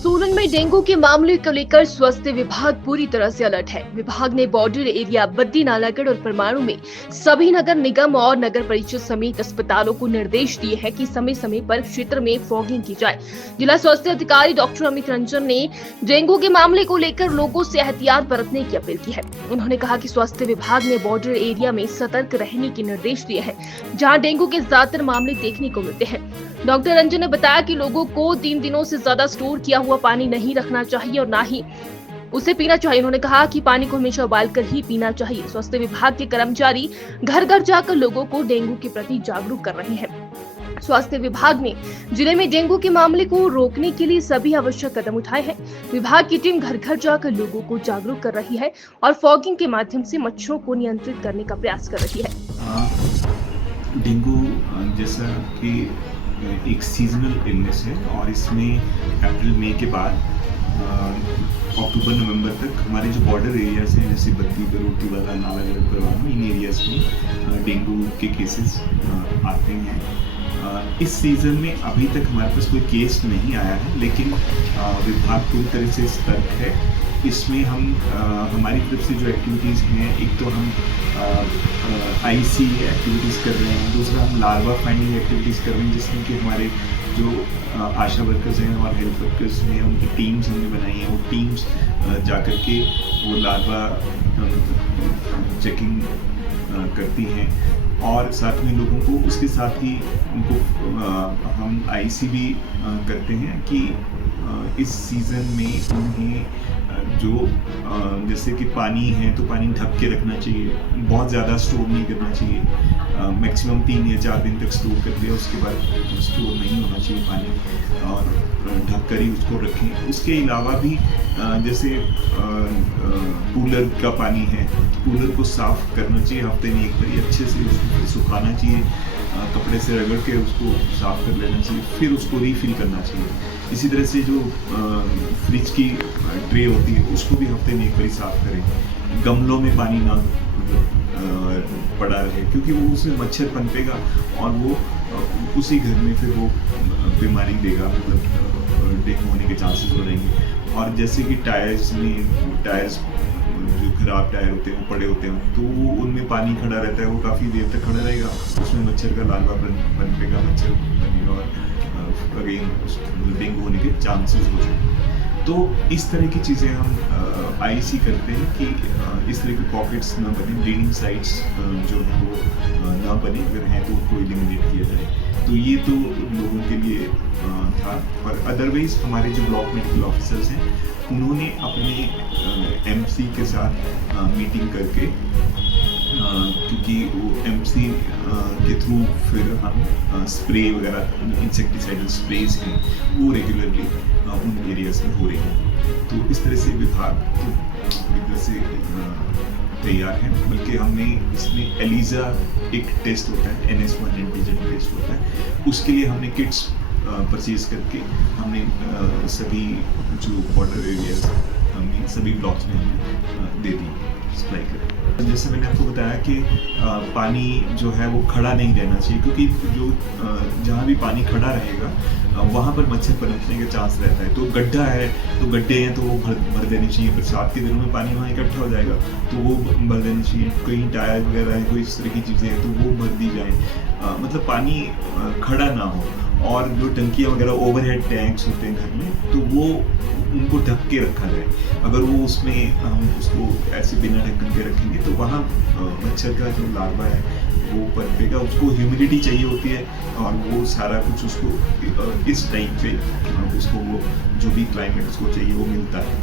सोलन में डेंगू के मामले को लेकर स्वास्थ्य विभाग पूरी तरह से अलर्ट है। विभाग ने बॉर्डर एरिया बद्दी नालागढ़ और परमाणु में सभी नगर निगम और नगर परिषद समेत अस्पतालों को निर्देश दिए हैं कि समय समय पर क्षेत्र में फॉगिंग की जाए। जिला स्वास्थ्य अधिकारी डॉक्टर अमित रंजन ने डेंगू के मामले को लेकर लोगों से एहतियात बरतने की अपील की है। उन्होंने कहा कि स्वास्थ्य विभाग ने बॉर्डर एरिया में सतर्क रहने के निर्देश दिए हैं, जहाँ डेंगू के ज्यादातर मामले देखने को मिलते हैं। डॉक्टर रंजन ने बताया कि लोगों को 3 दिनों से ज्यादा स्टोर किया हुआ पानी नहीं रखना चाहिए और ना ही उसे पीना चाहिए। उन्होंने कहा कि पानी को हमेशा उबाल कर ही पीना चाहिए। स्वास्थ्य विभाग के कर्मचारी घर घर जाकर लोगों को डेंगू के प्रति जागरूक कर रहे हैं। स्वास्थ्य विभाग ने जिले में डेंगू के मामले को रोकने के लिए सभी आवश्यक कदम उठाए हैं। विभाग की टीम घर घर जाकर लोगों को जागरूक कर रही है और फॉगिंग के माध्यम से मच्छरों को नियंत्रित करने का प्रयास कर रही है। डेंगू जैसा कि एक सीजनल इलनेस है और इसमें अप्रैल मई के बाद अक्टूबर नवंबर तक हमारे जो बॉर्डर एरियाज हैं जैसे बद्दी बरोटीवाला नालागढ़ परमाणु इन एरियाज में डेंगू के केसेस आते हैं। इस सीज़न में अभी तक हमारे पास कोई केस नहीं आया है, लेकिन विभाग पूरी तरह से सतर्क है। इसमें हम हमारी तरफ से जो एक्टिविटीज़ हैं, एक तो हम आईसी एक्टिविटीज़ कर रहे हैं, दूसरा हम लार्वा फाइंडिंग एक्टिविटीज़ कर रहे हैं, जिसमें कि हमारे जो आशा वर्कर्स हैं और हेल्थ वर्कर्स हैं उनकी टीम्स हमने बनाई हैं। वो टीम्स जाकर के वो लार्वा चेकिंग करती हैं और साथ में लोगों को उसके साथ ही उनको हम आईसी भी करते हैं कि इस सीज़न में उन्हें जो जैसे कि पानी है तो पानी ढक के रखना चाहिए, बहुत ज़्यादा स्टोर नहीं करना चाहिए। मैक्सिमम 3 या 4 दिन तक स्टोर कर दिया, उसके बाद स्टोर नहीं होना चाहिए पानी और ढक कर ही उसको रखें। उसके अलावा भी जैसे कूलर का पानी है, कूलर को साफ़ करना चाहिए हफ्ते में एक बार, अच्छे से उसको सुखाना चाहिए, कपड़े से रगड़ के उसको साफ़ कर लेना चाहिए, फिर उसको रीफिल करना चाहिए। इसी तरह से जो फ्रिज की ट्रे होती है उसको भी हफ्ते में एक बार साफ़ करें। गमलों में पानी ना पड़ा रहे, क्योंकि वो उसमें मच्छर पनपेगा और वो उसी घर में फिर वो बीमारी देगा, मतलब डेंगू होने के चांसेस हो रहेंगे। और जैसे कि टायर्स जो खराब टायर होते हैं वो पड़े होते हैं तो उनमें पानी खड़ा रहता है, वो काफ़ी देर तक खड़ा रहेगा, उसमें मच्छर का लार्वा पनपेगा, मच्छर बनेगा और अगेन डेंगू होने के चांसेस हो जाएंगे। तो इस तरह की चीज़ें हम आईसी करते हैं कि इस तरह के पॉकेट्स ना बने, ब्लीडिंग साइट्स जो हैं वो ना बने, अगर हैं तो उनको एलिमिनेट किया जाए। तो ये तो लोगों के लिए था। और अदरवाइज हमारे जो ब्लॉक मेडिकल ऑफिसर्स हैं उन्होंने अपने एमसी के साथ मीटिंग करके, क्योंकि वो एमसी के थ्रू फिर हम स्प्रे वगैरह इंसेक्टिसाइडल स्प्रेज हैं वो रेगुलरली उन एरियाज में हो रही हैं। तो इस तरह से विभाग एक तरह से तैयार है। बल्कि हमने इसमें एलिजा एक टेस्ट होता है, NS1 एंटीजन टेस्ट होता है, उसके लिए हमने किट्स परचेज करके हमने सभी जो बॉर्डर एरियाज हमने सभी ब्लॉक्स में हमने दे दी, सप्लाई करें। जैसे मैंने आपको बताया कि पानी जो है वो खड़ा नहीं रहना चाहिए, क्योंकि जो जहाँ भी पानी खड़ा रहेगा वहाँ पर मच्छर पनपने का चांस रहता है। तो गड्ढा है तो गड्ढे हैं तो वो भर देने चाहिए, बरसात के दिनों में पानी वहाँ इकट्ठा हो जाएगा तो वो भर देने चाहिए। कहीं टायर वगैरह है, कोई इस तरह की चीज़ें हैं तो वो भर दी जाए, मतलब पानी खड़ा ना हो। और जो टंकियाँ वगैरह ओवरहेड टैंक्स होते हैं घर में, तो वो उनको ढक के रखा जाए। अगर वो उसमें हम उसको ऐसे बिना ढक्कन के रखेंगे तो वहाँ मच्छर का जो लार्वा है वो पनपेगा, उसको ह्यूमिडिटी चाहिए होती है और वो सारा कुछ उसको इस टाइम पे उसको वो जो भी क्लाइमेट उसको चाहिए वो मिलता है।